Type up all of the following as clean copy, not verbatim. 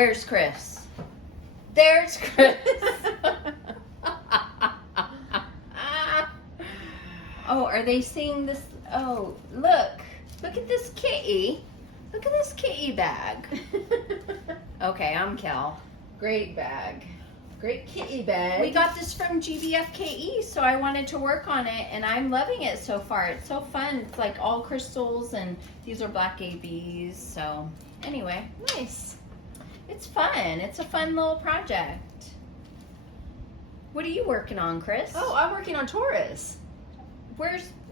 Where's Kris? There's Kris. Oh, are they seeing this? Oh, look. Look at this kitty. Look at this kitty bag. Okay, I'm Kel. Great bag. Great kitty bag. We got this from GBFKE, so I wanted to work on it, and I'm loving it so far. It's so fun. It's like all crystals, and these are black ABs. So anyway, Nice. it's fun. It's a fun little project. What are you working on, Kris? Oh, I'm working on Taurus.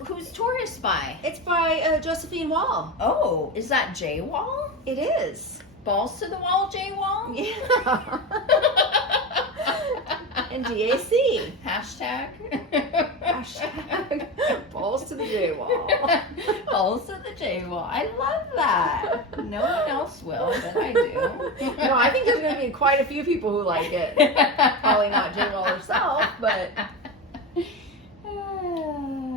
Who's Taurus by? It's by Josephine Wall. Oh, is that J Wall? It is. Balls to the wall, J Wall? Yeah. And DAC. Hashtag. Hashtag balls to the J Wall. Balls to the J Wall. I love that. No one else will, but I do. No, I think there's going to be quite a few people who like it. Probably not J Wall herself, but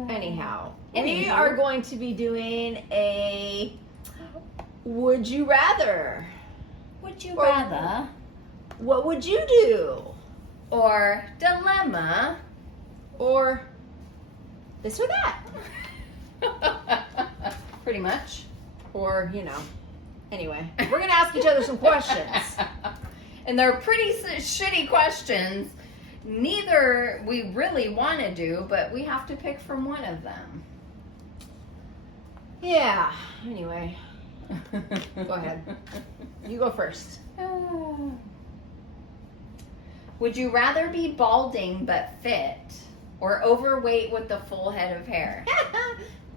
anyhow. We are going to be doing a Would You Rather. Would you rather? What would you do? Or dilemma. Or this or that. Pretty much. Or, anyway. We're going to ask each other some questions. And they're pretty shitty questions. Neither we really want to do, but we have to pick from one of them. Yeah. Anyway. Go ahead. You go first. Would you rather be balding but fit, or overweight with a full head of hair?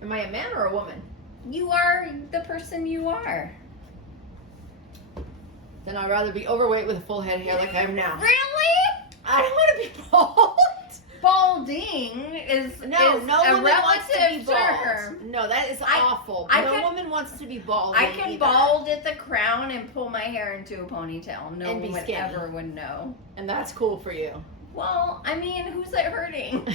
Am I a man or a woman? You are the person you are. Then I'd rather be overweight with a full head of hair like I am now. Really? I don't want to be bald. Balding is No is woman a wants to be relative bald. term. No, that is awful. No woman wants to be bald. I can bald at the crown and pull my hair into a ponytail. No And be one skinny. ever would know. And that's cool for you. Well, I mean, who's it hurting?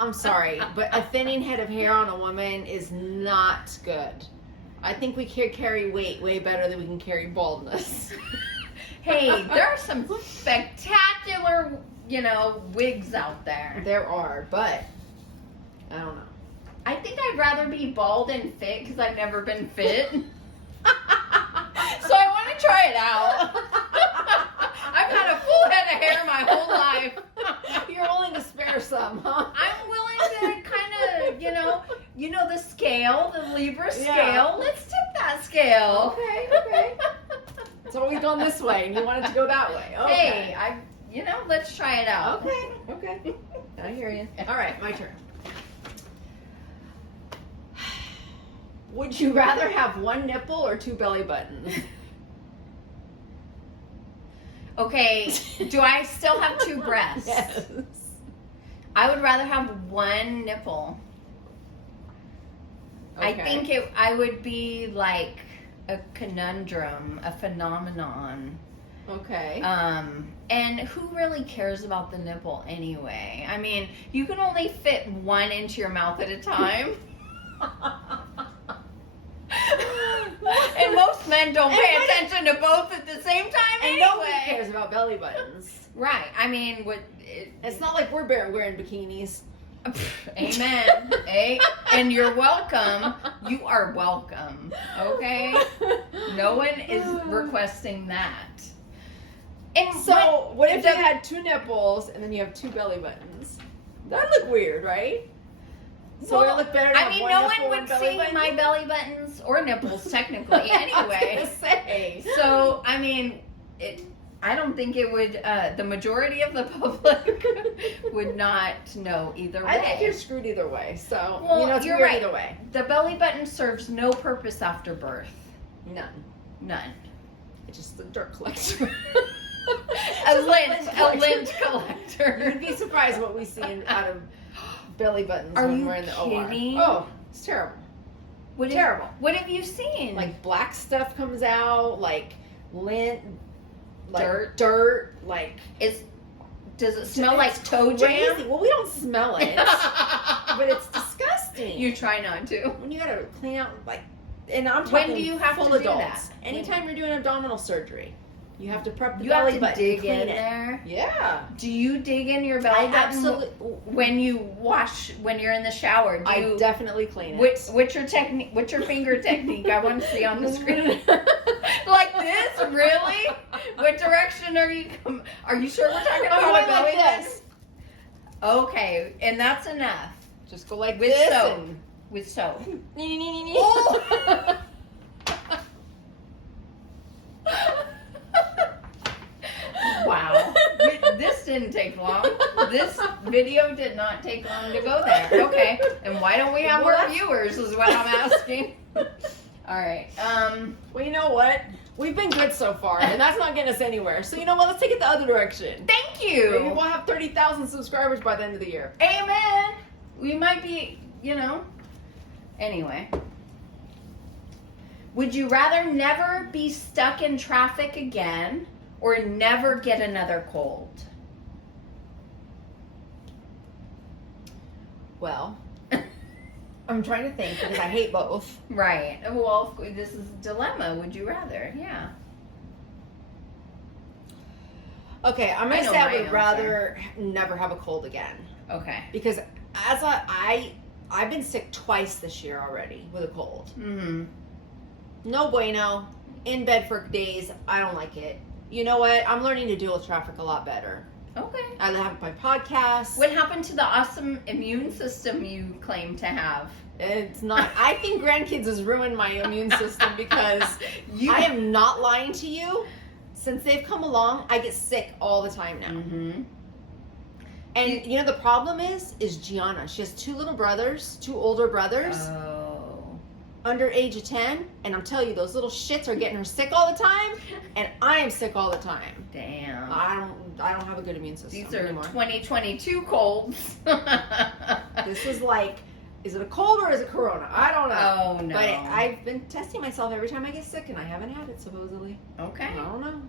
I'm sorry, but a thinning head of hair on a woman is not good. I think we can carry weight way better than we can carry baldness. Hey, there are some spectacular, wigs out there. There are, but I don't know. I think I'd rather be bald and fit because I've never been fit. So I want to try it out. I've had a full head of hair my whole life. You're willing to spare some, huh? I'm willing to kind of, the scale, the Libra scale. Yeah. Let's tip that scale. Okay. It's always gone this way, and you want it to go that way. Okay. Hey, let's try it out. Okay. I hear you. All right, my turn. Would you rather have one nipple or two belly buttons? Okay, do I still have two breasts? Yes. I would rather have one nipple. Okay. I think I would be like a conundrum, a phenomenon. Okay. And who really cares about the nipple anyway? I mean, you can only fit one into your mouth at a time. And most men don't pay attention to both at the same time And anyway. nobody cares about belly buttons. Right. I mean, It's not like we're wearing bikinis. Amen. And you're welcome. You are welcome. Okay? No one is requesting that. And So, what if you had two nipples and then you have two belly buttons? That'd look weird, right? So well, would it look better to have one no nipple, one one would belly see button? my belly buttons or nipples technically anyway. I was gonna say. So, I mean, I don't think it would, the majority of the public would not know either way. I think you're screwed either way. So, Well, it's you're weird right. either way. The belly button serves no purpose after birth. None. It's just the dirt collector. A lint collector. You'd be surprised what we see out of belly buttons Are when you we're in the kidding? OR. Oh, it's terrible. Terrible. What have you seen? Like black stuff comes out, like lint, like Dirt. like Does it smell like toe crazy. jam? Well, we don't smell it, but it's disgusting. You try not to. When you gotta clean out like And I'm talking When do you have full to do adults. that? Anytime you're doing abdominal surgery, you have to prep the You have belly to button, dig clean in it. there. Yeah. Do you dig in your belly button Absolutely. when you wash, when you're in the shower? Do I you, definitely clean it. what's your technique? What's your finger technique? I want to see on the screen. Like this? Really? What direction are you? Are you sure we're talking I'm about going a belly like button? this. Okay, and that's enough. Just go like With this. soap. And... With soap. Oh. Wow. This didn't take long. This video did not take long to go there. Okay. And why don't we have more viewers is what I'm asking. All right. Well, you know what? We've been good so far, and that's not getting us anywhere. So you know what? Let's take it the other direction. Thank you. Maybe we'll have 30,000 subscribers by the end of the year. Amen. We might be, Anyway. Would you rather never be stuck in traffic again or never get another cold? Well, I'm trying to think because I hate both. Right. Well, this is a dilemma. Would you rather? Yeah. Okay, I'm I gonna know say I my would answer. rather never have a cold again Okay. because I've been sick twice this year already with a cold. Mm-hmm. No bueno. In bed for days. I don't like it. You know what? I'm learning to deal with traffic a lot better. Okay. I have my podcast. What happened to the awesome immune system you claim to have? It's not. I think grandkids has ruined my immune system because I am not lying to you. Since they've come along, I get sick all the time now. Mm-hmm. And you know the problem is Gianna. She has two little brothers, two older brothers, Oh. under age of 10, and I'm telling you, those little shits are getting her sick all the time, and I am sick all the time. Damn. I don't have a good immune system These are anymore. 2022 colds. This was like, is it a cold or is it corona? I don't know. Oh, no. But I've been testing myself every time I get sick, and I haven't had it, supposedly. Okay. I don't know.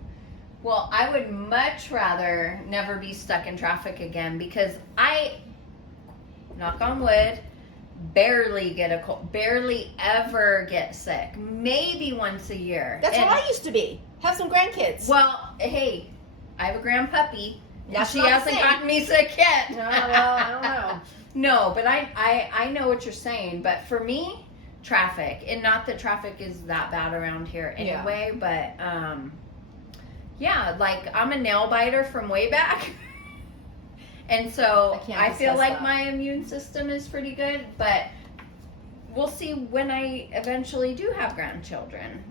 Well, I would much rather never be stuck in traffic again because I, knock on wood, barely get a cold, barely ever get sick. Maybe once a year. That's what I used to be. Have some grandkids. Well, hey, I have a grandpuppy. And That's she not the hasn't same. gotten me sick yet. No, well, I don't know. No, but I know what you're saying. But for me, traffic, and not that traffic is that bad around here anyway, but yeah, like I'm a nail biter from way back. And so I feel like my immune system is pretty good, but we'll see when I eventually do have grandchildren,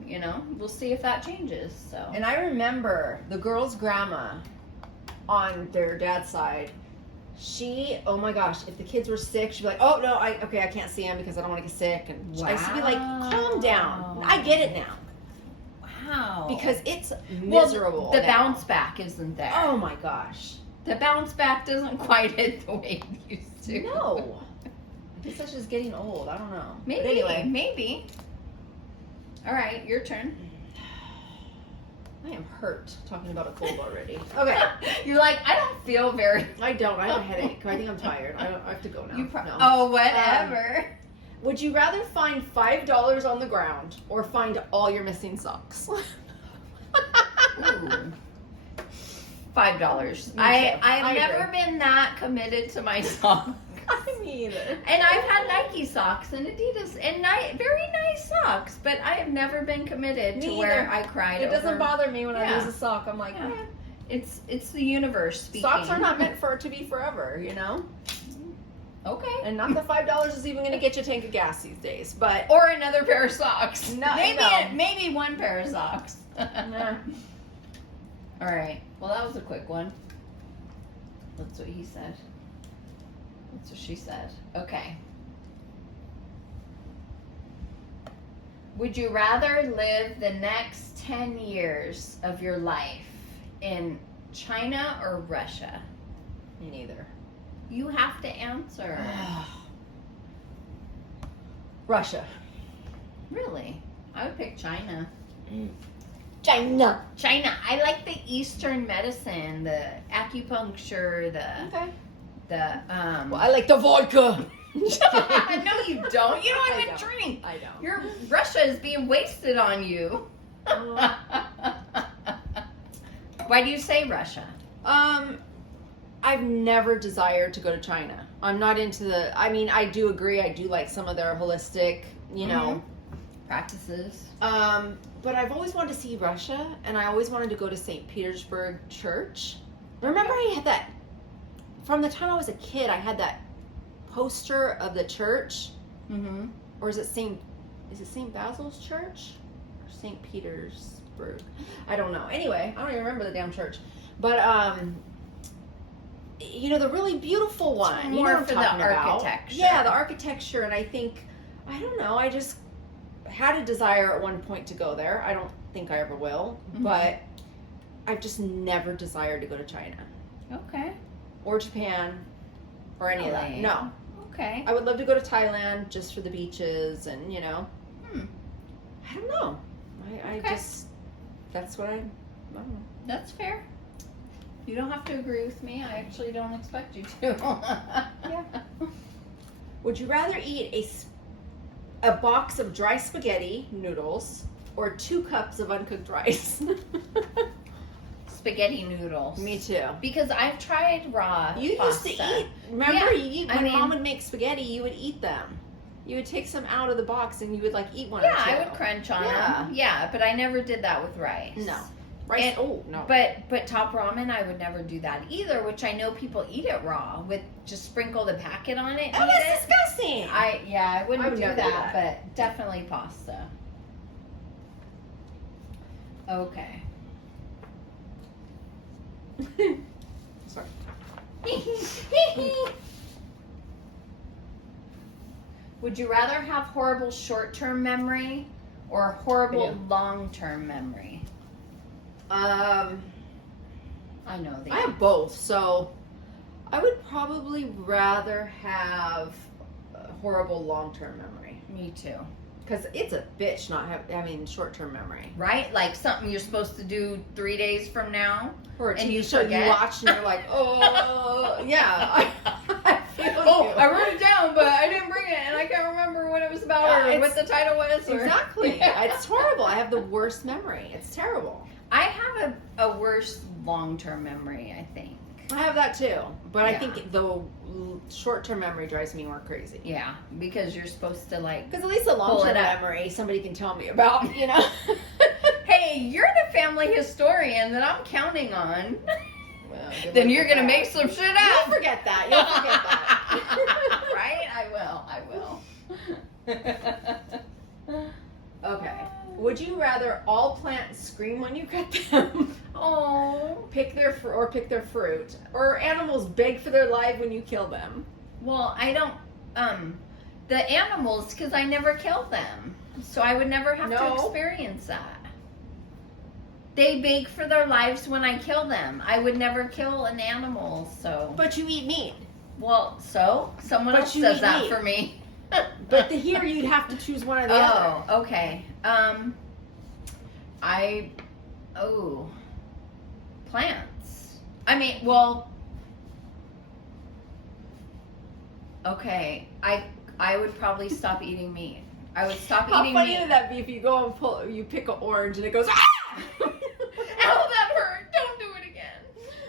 we'll see if that changes. So. And I remember the girl's grandma on their dad's side. She, oh my gosh, if the kids were sick, she'd be like, oh no, I can't see them because I don't want to get sick. And I used to be like, calm down. I get it now. Wow. Because it's miserable. The now. bounce back isn't there. Oh my gosh. The bounce back doesn't quite hit the way it used to. No. I guess that's just getting old. I don't know. Maybe. But anyway. Maybe. All right, your turn. I am hurt talking about a cold already. Okay. You're like, I don't feel very. I don't. I have a headache. I think I'm tired. I have to go now. No. Oh, whatever. Would you rather find $5 on the ground or find all your missing socks? Ooh. $5. Me I too. have I never agree. been that committed to my socks. Me either. And I've had Nike socks and Adidas and very nice socks, but I have never been committed to Me where either. I cried. It doesn't over- bother me when I Yeah. lose a sock. I'm like, Yeah. It's the universe speaking. socks are not meant for it to be forever, Okay. And not that $5 is even going to get you a tank of gas these days, but Or another pair of socks. No, Maybe one pair of socks. nah. All right. Well, that was a quick one. That's what he said. That's what she said. Okay. Would you rather live the next 10 years of your life in China or Russia? Me neither. You have to answer. Russia. Really? I would pick China. China. China. I like the Eastern medicine, the acupuncture, Okay. Well, I like the vodka. No, you don't. You don't even drink. I don't. Your Russia is being wasted on you. Why do you say Russia? I've never desired to go to China. I'm not into the. I mean, I do agree. I do like some of their holistic, practices. But I've always wanted to see Russia, and I always wanted to go to St. Petersburg Church. Remember, I had that from the time I was a kid. I had that poster of the church, or is it St. Basil's Church or St. Petersburg? I don't know. Anyway, I don't even remember the damn church. But the really beautiful one. It's more for the architecture. Yeah, the architecture, and I think I don't know. I just had a desire at one point to go there. I don't think I ever will, but I've just never desired to go to China. Okay. Or Japan, or any of that. No. Okay. I would love to go to Thailand just for the beaches and, I don't know. I just, that's what I don't know. That's fair. You don't have to agree with me. I actually don't expect you to. Yeah. Would you rather eat a box of dry spaghetti noodles or 2 cups of uncooked rice? Spaghetti noodles. Me too. Because I've tried raw You pasta. used to eat. Remember, when Mom would make spaghetti, you would eat them. You would take some out of the box and you would eat one. Yeah, or 2. I would crunch on them. Yeah, but I never did that with rice. No. Rice. No. But top ramen, I would never do that either. Which I know people eat it raw with just sprinkle the packet on it. Oh, that's disgusting. I wouldn't do never that, do that. but definitely pasta. Okay. Sorry. Would you rather have horrible short-term memory or horrible long-term memory? I know I have both, so I would probably rather have a horrible long-term memory. Me too. Because it's a bitch not having short-term memory. Right? Like something you're supposed to do 3 days from now. Or a and TV you show forget. you watch and you're like, oh, yeah. I feel you. I wrote it down, but I didn't bring it, and I can't remember what it was about or what the title was. Exactly. It's horrible. I have the worst memory. It's terrible. I have a worse long-term memory, I think. I have that too. But I think the short-term memory drives me more crazy. Yeah, because you're supposed to Because at least the long-term memory somebody can tell me about, Hey, you're the family historian that I'm counting on. Well, then you're going to make some shit up. You'll forget that. Right? I will. Okay. Would you rather all plants scream when you cut them? Oh. Pick their fruit, or animals beg for their life when you kill them? Well, I don't. The animals, because I never killed them, so I would never have to experience that. They beg for their lives when I kill them. I would never kill an animal, so. But you eat meat. Well, so someone else does that for me. But here you'd have to choose one or the other. Oh, okay. Plants. I mean, well, okay. I would probably stop eating meat. I would stop eating meat. How funny would that be if you go and you pick an orange and it goes, ah! Ow, that hurt. Don't do it again.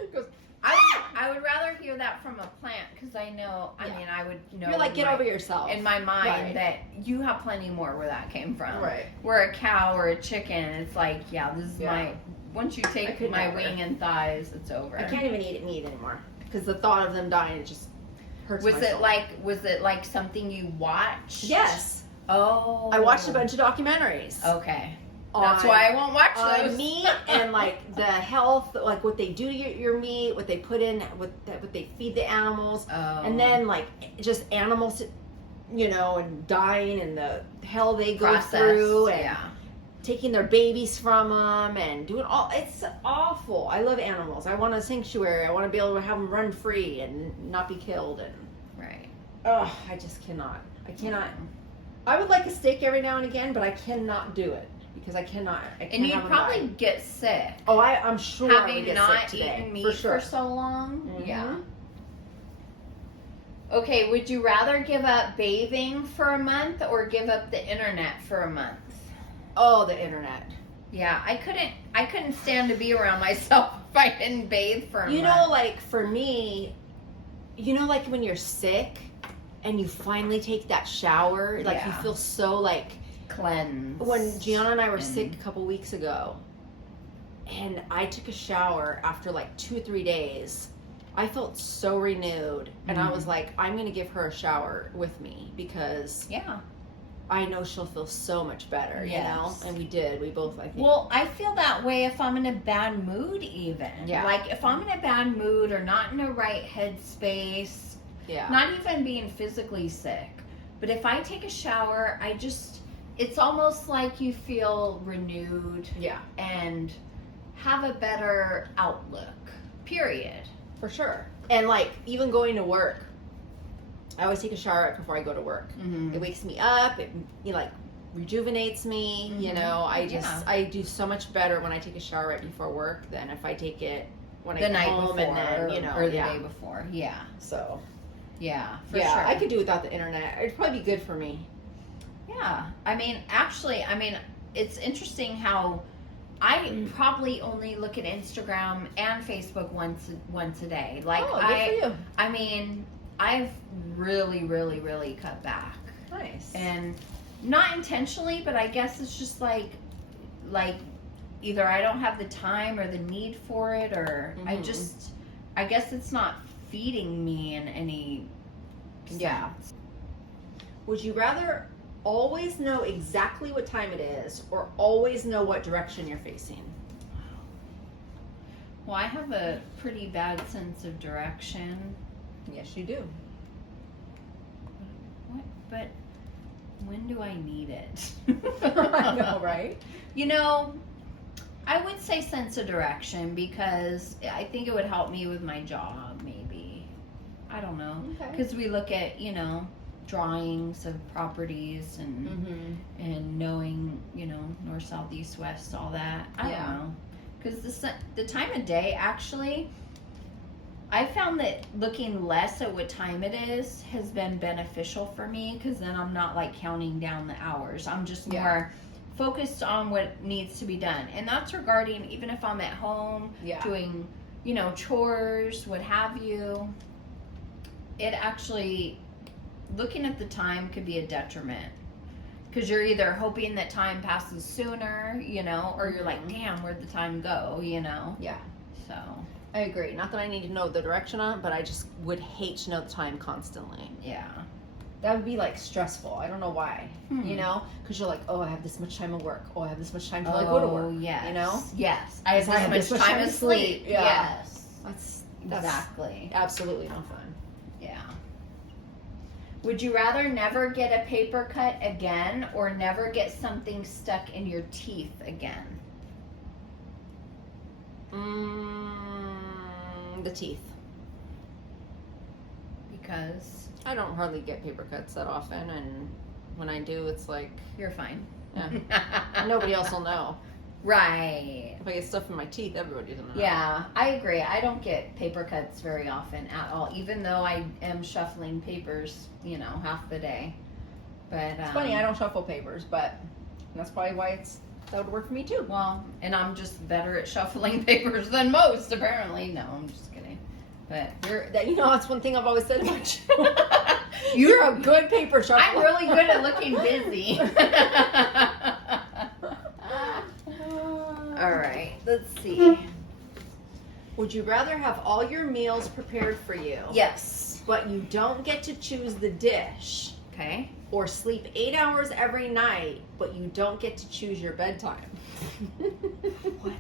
It goes, I would rather hear that from a plant because I know, I mean, I would know. You're like, get over yourself. In my mind that you have plenty more where that came from. Right. Where a cow or a chicken, it's like, this is once you take my wing and thighs, it's over. I can't even eat meat anymore because the thought of them dying, it just hurts my soul. Was it like something you watched? Yes. Oh. I watched a bunch of documentaries. Okay. That's why I won't watch those. Meat and the health, what they do to your meat, what they put in, what they feed the animals, and then just animals, and dying and the hell they go through, and taking their babies from them and doing it's awful. I love animals. I want a sanctuary. I want to be able to have them run free and not be killed. And I just cannot. I cannot. I would like a steak every now and again, but I cannot do it. Because I cannot. And you'd probably get sick. Oh, I'm sure I would get sick today. Having not eaten meat for so long. Mm-hmm. Yeah. Okay, would you rather give up bathing for a month or give up the internet for a month? Oh, the internet. Yeah, I couldn't stand to be around myself if I didn't bathe for a month. You know, like for me, you know, like when you're sick and you finally take that shower, like you feel so like cleansed. When Gianna and I were sick a couple weeks ago, and I took a shower after like 2 or 3 days, I felt so renewed, and I was like, I'm gonna give her a shower with me because I know she'll feel so much better, you know? And we did. We both, I think. Well, I feel that way if I'm in a bad mood even. Yeah. Like, if I'm in a bad mood or not in the right headspace, not even being physically sick, but if I take a shower, it's almost like you feel renewed and have a better outlook, period. For sure. And, like, even going to work, I always take a shower right before I go to work. It wakes me up. It like rejuvenates me. You know, I do so much better when I take a shower right before work than if I take it when I get home and then, you know, or the day before. Yeah. So. Yeah. For sure. I could do without the internet. It'd probably be good for me. Yeah. I mean, actually, it's interesting how I probably only look at Instagram and Facebook once a day. Like, good for you. I mean, I've really, really, really cut back. Nice. And not intentionally, but I guess it's just like either I don't have the time or the need for it, or I guess it's not feeding me in any sense. Would you rather always know exactly what time it is or always know what direction you're facing? Well, I have a pretty bad sense of direction. Yes, you do. What? But when do I need it? I know, right? You know, I would say sense of direction because I think it would help me with my job, maybe. I don't know. Because we look at, you know, drawings of properties and knowing, you know, north, south, east, west, all that. I don't know. Because the time of day, actually, I found that looking less at what time it is has been beneficial for me because then I'm not like counting down the hours. I'm just more focused on what needs to be done. And that's regarding even if I'm at home doing, you know, chores, what have you. It actually, looking at the time could be a detriment because you're either hoping that time passes sooner, you know, or you're like, damn, where'd the time go, you know? Yeah. So. I agree. Not that I need to know the direction on it, but I just would hate to know the time constantly. Yeah. That would be like stressful. I don't know why. You know? Because you're like, oh, I have this much time at work. Oh, I have this much time till I go to work. Yes. You know? Yes. I have this much time to sleep. Yeah. Yes. That's exactly. Absolutely no fun. Yeah. Would you rather never get a paper cut again or never get something stuck in your teeth again? The teeth. Because? I don't hardly get paper cuts that often, and when I do, it's like... You're fine. Yeah. Nobody else will know. Right. If I get stuff in my teeth, everybody's gonna know. Yeah, I agree. I don't get paper cuts very often at all, even though I am shuffling papers, you know, half the day. But it's funny, I don't shuffle papers, but that's probably why that would work for me too. Well, and I'm just better at shuffling papers than most, apparently. No, I'm just kidding. But you know, that's one thing I've always said about you. You're a good paper shuffler. I'm really good at looking busy. All right, let's see. Would you rather have all your meals prepared for you? Yes. But you don't get to choose the dish. Okay. Or sleep 8 hours every night, but you don't get to choose your bedtime. What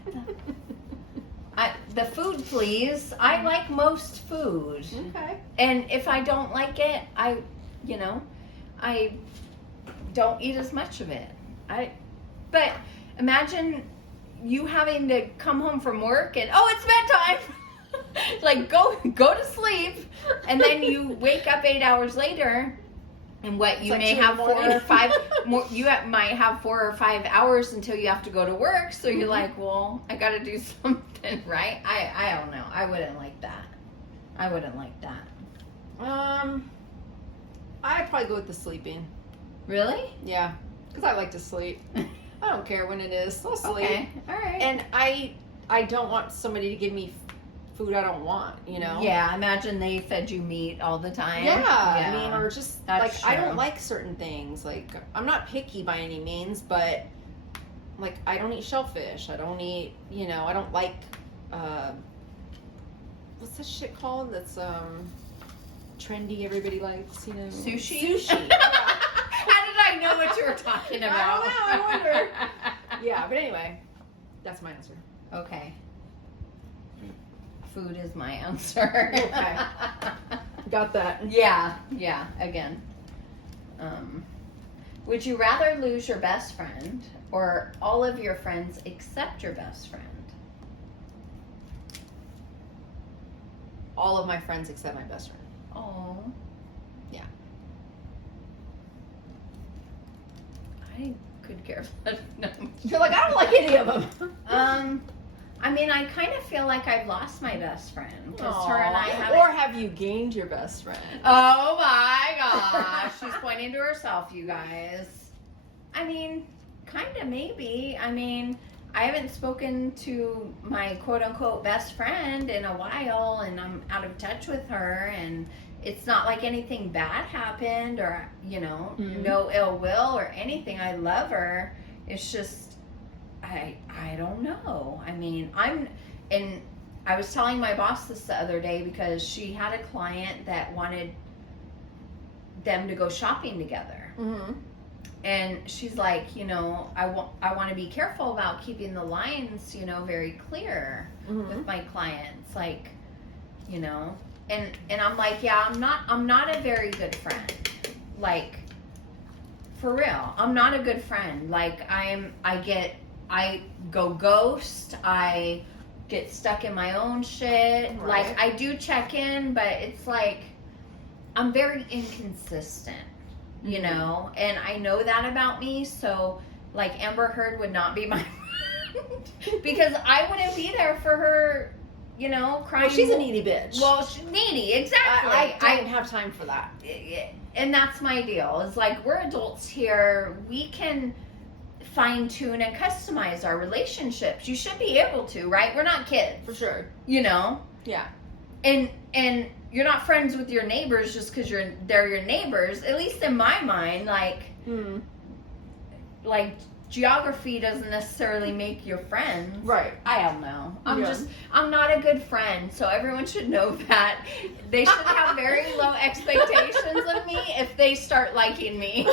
the food, please. I like most food. Okay. And if I don't like it, I don't eat as much of it. But imagine you having to come home from work and it's bedtime. Like go to sleep, and then you wake up 8 hours later. And you may have 4 or 5 more. You might have 4 or 5 hours until you have to go to work. So you're like, well, I got to do something, right? I don't know. I wouldn't like that. I'd probably go with the sleeping. Really? Yeah, because I like to sleep. I don't care when it is. I'll sleep. Okay. All right. And I don't want somebody to give me food I don't want, you know? Yeah, imagine they fed you meat all the time. Yeah. I mean, or just, That's like, I true. don't like certain things. Like, I'm not picky by any means, but, like, I don't eat shellfish. I don't eat, you know, I don't like, what's this shit called that's, trendy, everybody likes, you know? Sushi? Sushi. How did I know what you were talking about? I don't know, I wonder. Yeah, but anyway, that's my answer. Okay. Food is my answer. Okay. Got that. Yeah, again. Would you rather lose your best friend or all of your friends except your best friend? All of my friends except my best friend. Oh. Yeah. I could care less. No. You're like, I don't like any of them. I mean, I kind of feel like I've lost my best friend because her and I have. Or have you gained your best friend? Oh my gosh, she's pointing to herself, you guys. I mean, kind of maybe. I mean, I haven't spoken to my quote unquote best friend in a while, and I'm out of touch with her, and it's not like anything bad happened or, you know, no ill will or anything. I love her. It's just, I don't know. I mean, I was telling my boss this the other day because she had a client that wanted them to go shopping together. Mm-hmm. And she's like, you know, I want to be careful about keeping the lines, you know, very clear with my clients. Like, you know, and I'm like, yeah, I'm not a very good friend. Like, for real, I'm not a good friend. Like, I go ghost. I get stuck in my own shit. Right. Like, I do check in, but it's like, I'm very inconsistent, you know, and I know that about me. So, like, Amber Heard would not be my friend because I wouldn't be there for her, you know, crying. Well, she's a needy bitch. Well, she's needy, exactly. I don't have time for that. And that's my deal. It's like, we're adults here. We can fine tune and customize our relationships. You should be able to, right? We're not kids. For sure. You know? Yeah. And you're not friends with your neighbors just because they're your neighbors. At least in my mind, like geography doesn't necessarily make you friends. Right. I don't know. I'm not a good friend, so everyone should know that. They should have very low expectations of me if they start liking me.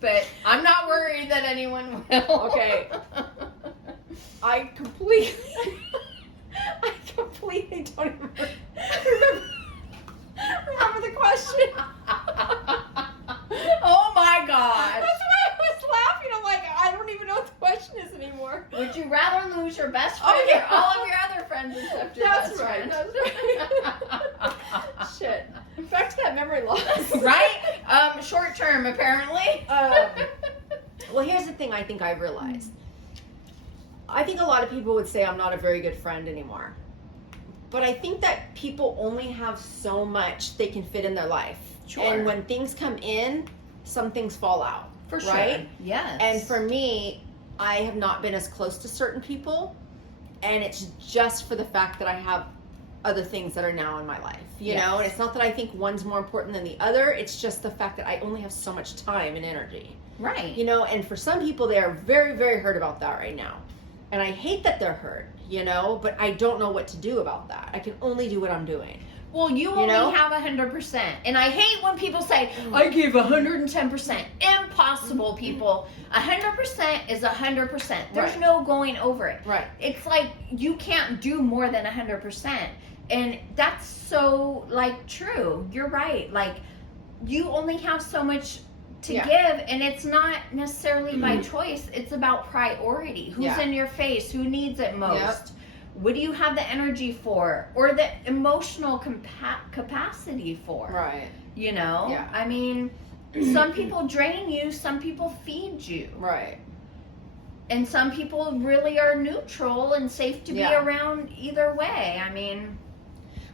But I'm not worried that anyone will. Okay. I completely don't even remember the question. Oh my God. That's why I was laughing. I'm like, I don't even know what the question is anymore. Would you rather lose your best friend or all of your other friends except your best friend? That's right. Shit. Back to that memory loss. Right? Short term, apparently. Well, here's the thing I think I've realized. I think a lot of people would say I'm not a very good friend anymore. But I think that people only have so much they can fit in their life. Sure. And when things come in, some things fall out. For sure. Right? Yes. And for me, I have not been as close to certain people. And it's just for the fact that I have other things that are now in my life. You know? And it's not that I think one's more important than the other. It's just the fact that I only have so much time and energy. Right. You know? And for some people, they are very, very hurt about that right now. And I hate that they're hurt, you know, but I don't know what to do about that. I can only do what I'm doing. Well, you only know? have 100%. And I hate when people say, I give 110%. Impossible, people. 100% is 100%. There's no going over it. Right. It's like you can't do more than 100%. And that's so, like, true. You're right. Like, you only have so much to give, and it's not necessarily by choice. It's about priority. Who's in your face? Who needs it most? What do you have the energy for, or the emotional capacity for? Right. You know? Yeah. I mean, some people drain you, some people feed you. Right. And some people really are neutral and safe to be around either way. I mean...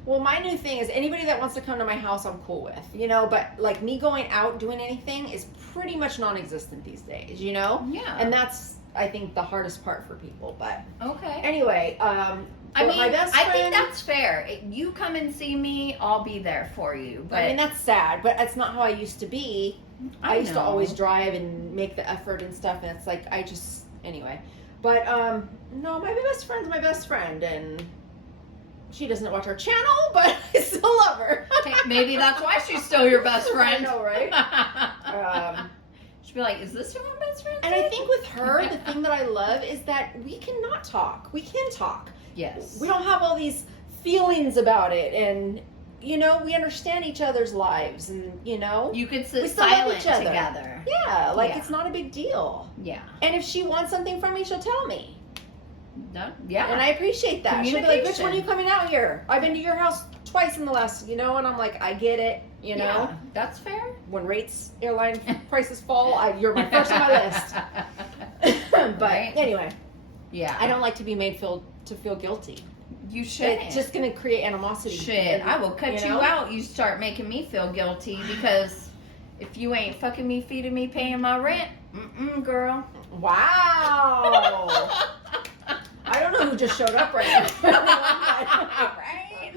Well, my new thing is anybody that wants to come to my house, I'm cool with, you know, but like me going out doing anything is pretty much non-existent these days, you know? Yeah. And that's, I think, the hardest part for people, but. Okay. Anyway, I mean, my best friend, I think that's fair. You come and see me, I'll be there for you. But I mean, that's sad, but that's not how I used to be. I used to always drive and make the effort and stuff, and it's like, anyway. But, no, my best friend's my best friend, and she doesn't watch our channel, but I still love her. Maybe that's why she's still your best friend. I know, right? She'll be like, is this your best friend? And I think with her, the thing that I love is that we cannot talk. We can talk. Yes. We don't have all these feelings about it, and, you know, we understand each other's lives, and, you know. You could sit we still love silent each other. together. Yeah, like it's not a big deal. Yeah. And if she wants something from me, she'll tell me. No, yeah. And I appreciate that. She'll be like, which one are you coming out here? I've been to your house twice in the last, you know, and I'm like, I get it, you know. Yeah, that's fair. When airline prices fall, you're my first on my list. But Right. anyway, Yeah. I don't like to be made to feel guilty. You should. It's just going to create animosity. Shit, I will cut you out. You start making me feel guilty because if you ain't fucking me, feeding me, paying my rent, girl. Wow. I don't know who just showed up right now. Right?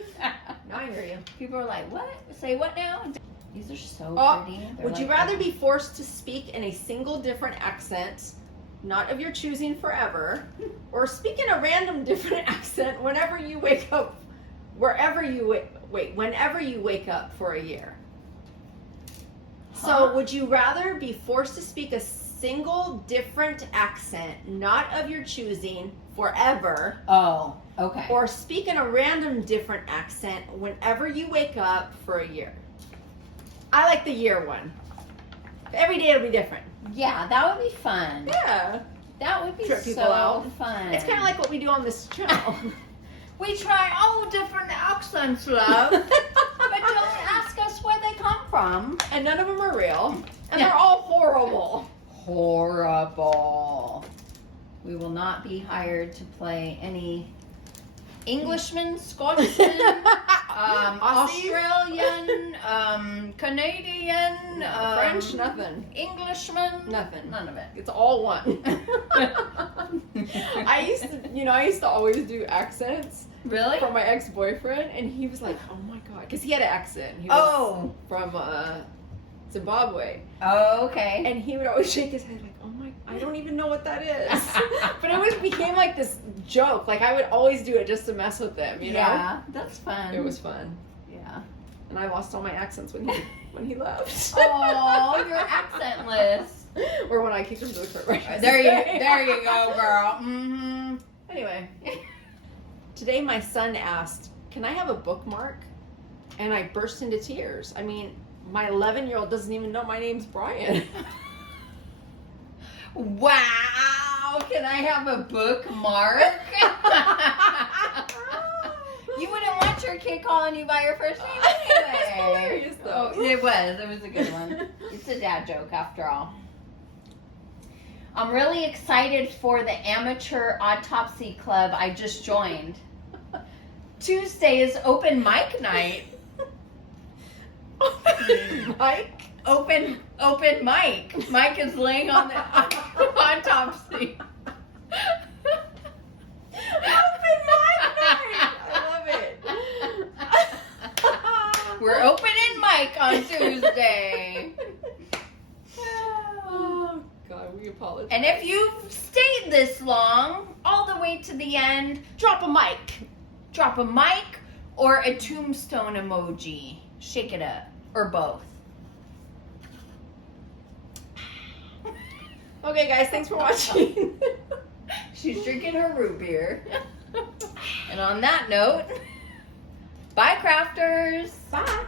Now I hear you. People are like, what? Say what now? These are so pretty. Would you rather be forced to speak in a single different accent, not of your choosing forever, or speak in a random different accent whenever you wake up, whenever you wake up for a year? So would you rather be forced to speak a single different accent, not of your choosing, forever? Oh, okay. Or speak in a random different accent whenever you wake up for a year? I like the year one. Every day it'll be different. Yeah, that would be fun. Yeah. That would be Trip people so out. fun. It's kind of like what we do on this channel. We try all different accents, love, but don't ask us where they come from. And none of them are real. And they're all horrible. Horrible. We will not be hired to play any Englishmen, Scotsmen, Australian, Canadian, French, nothing. Englishman, Nothing. None of it. It's all one. I used to always do accents. Really? For my ex-boyfriend, and he was like, "Oh my god," because he had an accent. He was from Zimbabwe. Oh, okay. And he would always shake his head like, "Oh my, I don't even know what that is." But it became like this joke. Like I would always do it just to mess with them. You know? Yeah, that's fun. It was fun. Yeah. And I lost all my accents when he left. Oh, you're accentless. Or when I kicked him to the curb. Right? There you go, girl. Mm-hmm. Anyway. Today my son asked, "Can I have a bookmark?" And I burst into tears. I mean, my 11-year-old doesn't even know my name's Brian. Wow! Can I have a bookmark? You wouldn't want your kid calling you by your first name anyway. It's hilarious, though. Oh, it was a good one. It's a dad joke after all. I'm really excited for the amateur autopsy club I just joined. Tuesday is open mic night. Mike? Open mic. Mike is laying on the autopsy. Open mic night! I love it. We're opening mic on Tuesday. Oh, God, we apologize. And if you've stayed this long, all the way to the end, drop a mic. Drop a mic or a tombstone emoji. Shake it up. Or both. Okay, guys, thanks for watching. She's drinking her root beer. And on that note, bye, crafters. Bye.